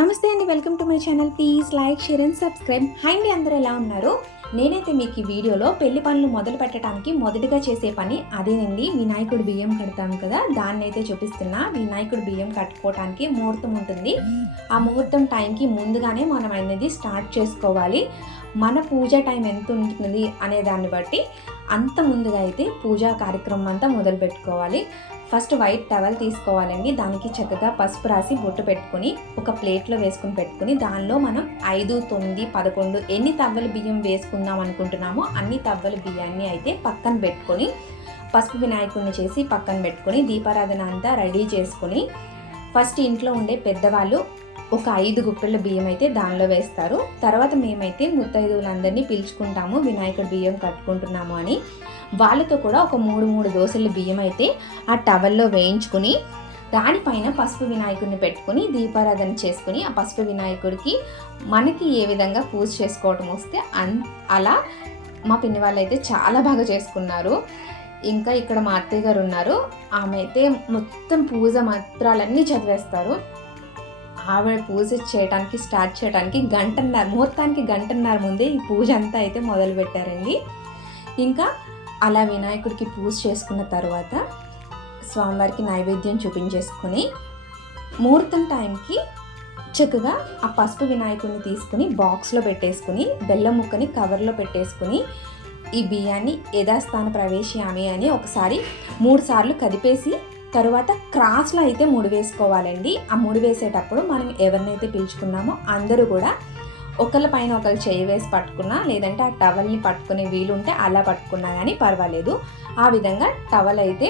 నమస్తే అండి welcome to my channel. Please like share and subscribe. Hi అండి అందరూ ఎలా ఉన్నారు? నేనైతే మీకు ఈ వీడియోలో పెళ్ళి పనులు మొదలు పెట్టడానికి మొదటిగా చేసే పని అదేనండి. వినాయకుడు బియ్యం కడతాం కదా దాన్ని అయితే చూపిస్తున్నా. వినాయకుడు బియ్యం కట్టుకోవడానికి ముహూర్తం ఉంటుంది. ఆ ముహూర్తం టైంకి ముందుగానే మనం అనేది స్టార్ట్ చేసుకోవాలి. మన పూజ టైం ఎంత ఉంటుంది అనే దాన్ని బట్టి అంత ముందుగా అయితే పూజా కార్యక్రమం అంతా మొదలు పెట్టుకోవాలి. ఫస్ట్ వైట్ టవల్ తీసుకోవాలండి. దానికి చక్కగా పసుపు రాసి బొట్టు పెట్టుకొని ఒక ప్లేట్లో వేసుకుని పెట్టుకుని దానిలో మనం ఐదు తొమ్మిది పదకొండు ఎన్ని తవ్వల బియ్యం వేసుకుందాం అనుకుంటున్నామో అన్ని తవ్వల బియ్యాన్ని అయితే పక్కన పెట్టుకొని పసుపు వినాయకుడిని చేసి పక్కన పెట్టుకొని దీపారాధన అంతా రెడీ చేసుకొని ఫస్ట్ ఇంట్లో ఉండే పెద్దవాళ్ళు ఒక ఐదు గుప్పెళ్ళ బియ్యం అయితే దానిలో వేస్తారు. తర్వాత మేమైతే ముత్తైదువులందరినీ పిలుచుకుంటాము వినాయకుడి బియ్యం కట్టుకుంటున్నాము అని. వాళ్ళతో కూడా ఒక మూడు మూడు దోశల బియ్యం అయితే ఆ టవల్లో వేయించుకుని దానిపైన పసుపు వినాయకుడిని పెట్టుకుని దీపారాధన చేసుకుని ఆ పసుపు వినాయకుడికి మనకి ఏ విధంగా పూజ చేసుకోవటం వస్తే అన్ అలా మా పిన్ని వాళ్ళు అయితే చాలా బాగా చేసుకున్నారు. ఇంకా ఇక్కడ మా అత్తయ్య గారు ఉన్నారు. ఆమె అయితే మొత్తం పూజ మంత్రాలన్నీ చదివేస్తారు. ఆవిడ పూజ చేయడానికి స్టార్ట్ చేయడానికి గంటన్నర ముహూర్తానికి గంటన్నర ముందే ఈ పూజ అంతా అయితే మొదలు పెట్టారండి ఇంకా అలా వినాయకుడికి పూజ చేసుకున్న తర్వాత స్వామివారికి నైవేద్యం చూపించేసుకుని ముహూర్తం టైంకి చక్కగా ఆ పసుపు వినాయకుడిని తీసుకుని బాక్స్లో పెట్టేసుకుని బెల్లం ముక్కని కవర్లో పెట్టేసుకుని ఈ బియ్యాన్ని యథాస్థాన ప్రవేశయామి అని ఒకసారి మూడు సార్లు కదిపేసి తరువాత క్రాస్లో అయితే ముడి వేసుకోవాలండి. ఆ ముడి వేసేటప్పుడు మనం ఎవరినైతే పిలుచుకున్నామో అందరూ కూడా ఒకళ్ళ పైన ఒకళ్ళు చేయి వేసి పట్టుకున్నా లేదంటే ఆ టవల్ని పట్టుకునే వీలుంటే అలా పట్టుకున్నా కానీ పర్వాలేదు. ఆ విధంగా టవల్ అయితే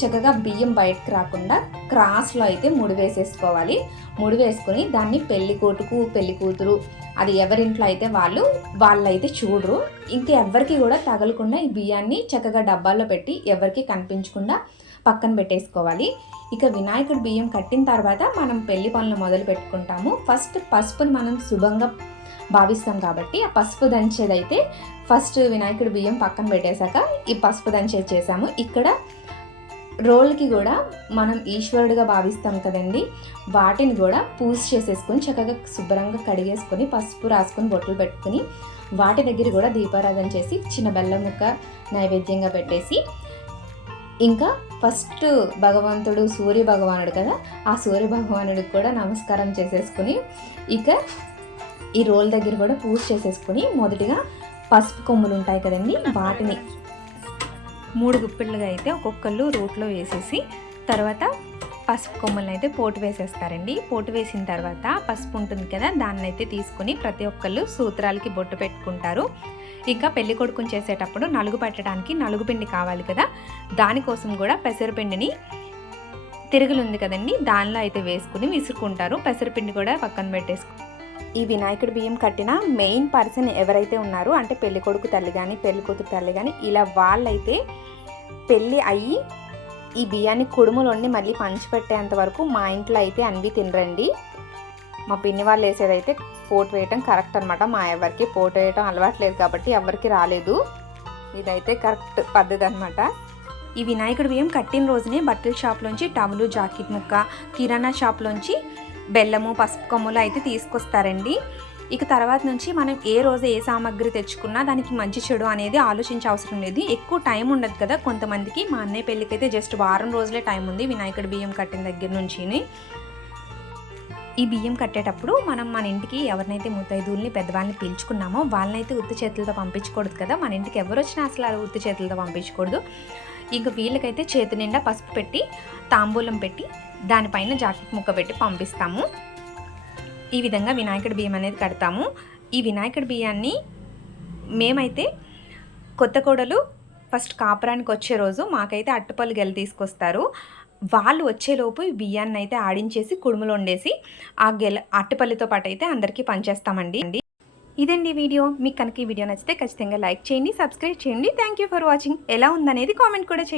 చక్కగా బియ్యం బయటకు రాకుండా క్రాస్లో అయితే ముడి వేసేసుకోవాలి. ముడి వేసుకొని దాన్ని పెళ్ళి కొడుకు పెళ్ళి కూతురు అది ఎవరింట్లో అయితే వాళ్ళు వాళ్ళైతే చూడరు. ఇంకా కూడా తగలకుండా ఈ బియ్యాన్ని చక్కగా డబ్బాల్లో పెట్టి ఎవరికి కనిపించకుండా పక్కన పెట్టేసుకోవాలి. ఇక వినాయకుడి బియ్యం కట్టిన తర్వాత మనం పెళ్ళి పనులు మొదలు పెట్టుకుంటాము. ఫస్ట్ పసుపుని మనం శుభంగా భావిస్తాం కాబట్టి ఆ పసుపు దంచేదైతే ఫస్ట్ వినాయకుడి బియ్యం పక్కన పెట్టేశాక ఈ పసుపు దంచేది చేసాము ఇక్కడ రోల్కి కూడా మనం ఈశ్వరుడుగా భావిస్తాం కదండి. వాటిని కూడా పూజ చేసేసుకొని చక్కగా శుభ్రంగా కడిగేసుకొని పసుపు రాసుకొని బొట్లు పెట్టుకొని వాటి దగ్గర కూడా దీపారాధన చేసి చిన్న బెల్లం ముక్క నైవేద్యంగా పెట్టేసి ఇంకా ఫస్ట్ భగవంతుడు సూర్య భగవానుడు కదా ఆ సూర్య భగవానుడికి కూడా నమస్కారం చేసేసుకుని ఇక ఈ రోల్ దగ్గర కూడా పూజ చేసేసుకుని మొదటిగా పసుపు కొమ్ములు ఉంటాయి కదండి వాటిని మూడు గుప్పిళ్ళుగా అయితే ఒక్కొక్కళ్ళు రోట్లో వేసేసి తర్వాత పసుపు కొమ్మల్ని అయితే పోటు వేసేస్తారండి. పోటు వేసిన తర్వాత పసుపు ఉంటుంది కదా దాన్ని అయితే తీసుకుని ప్రతి ఒక్కళ్ళు సూత్రాలకి బొట్టు పెట్టుకుంటారు. ఇంకా పెళ్ళి కొడుకుని చేసేటప్పుడు నలుగు పెట్టడానికి నలుగు పిండి కావాలి కదా దానికోసం కూడా పెసరపిండిని తిరుగులు ఉంది కదండి దానిలో అయితే వేసుకుని విసురుకుంటారు. పెసరపిండి కూడా పక్కన పెట్టేసుకు ఈ వినాయకుడి బియ్యం కట్టిన మెయిన్ పర్సన్ ఎవరైతే ఉన్నారో అంటే పెళ్ళి కొడుకు తల్లి కానీ పెళ్ళి కూతురు తల్లి కానీ ఇలా వాళ్ళైతే పెళ్ళి అయ్యి ఈ బియ్యాన్ని కుడుములు వండి మళ్ళీ పంచిపెట్టేంత వరకు మా ఇంట్లో అయితే అన్వి తినరండి. మా పిన్ని వాళ్ళు వేసేదైతే పోటు వేయటం కరెక్ట్ అనమాట మా ఎవరికి పోటు వేయటం అలవాట్లేదు కాబట్టి ఎవరికి రాలేదు. ఇదైతే కరెక్ట్ పద్ధతి అనమాట ఈ వినాయకుడి బియ్యం కట్టిన రోజునే బట్టల షాప్లోంచి టవలు జాకెట్ ముక్క కిరాణా షాప్లోంచి బెల్లము పసుపు కొమ్ములు అయితే తీసుకొస్తారండి. ఇక తర్వాత నుంచి మనం ఏ రోజు ఏ సామాగ్రి తెచ్చుకున్నా దానికి మంచి చెడు అనేది ఆలోచించే అవసరం లేదు. ఎక్కువ టైం ఉండదు కదా. కొంతమందికి మా అన్నయ్య పెళ్ళికి అయితే జస్ట్ వారం రోజులే టైం ఉంది వినాయకుడి బియ్యం కట్టిన దగ్గర నుంచి ఈ బియ్యం కట్టేటప్పుడు మనం మన ఇంటికి ఎవరినైతే ముత్తైదుల్ని పెద్దవాళ్ళని పిలుచుకున్నామో వాళ్ళనైతే ఉత్తి చేతులతో పంపించకూడదు కదా. మన ఇంటికి ఎవరు వచ్చినా అసలు అలా ఉత్తి చేతులతో పంపించకూడదు. ఇంక వీళ్ళకైతే చేతి నిండా పసుపు పెట్టి తాంబూలం పెట్టి దానిపైన జాకెట్ ముక్క పెట్టి పంపిస్తాము. ఈ విధంగా వినాయకుడి బియ్యం అనేది కడతాము. ఈ వినాయకుడి బియ్యాన్ని మేమైతే కొత్త కోడలు ఫస్ట్ కాపురానికి వచ్చే రోజు మాకైతే అట్టుపల్లి గెల తీసుకొస్తారు. వాళ్ళు వచ్చేలోపు ఈ బియ్యాన్ని అయితే ఆడించేసి కుడుములు వండేసి ఆ గెల అట్టుపల్లితో పాటు అయితే అందరికీ పంచేస్తామండి. ఇదండి వీడియో. మీకు కనుక ఈ వీడియో నచ్చితే ఖచ్చితంగా లైక్ చేయండి సబ్స్క్రైబ్ చేయండి. Thank you for watching. ఎలా ఉందనేది కామెంట్ కూడా చేయండి.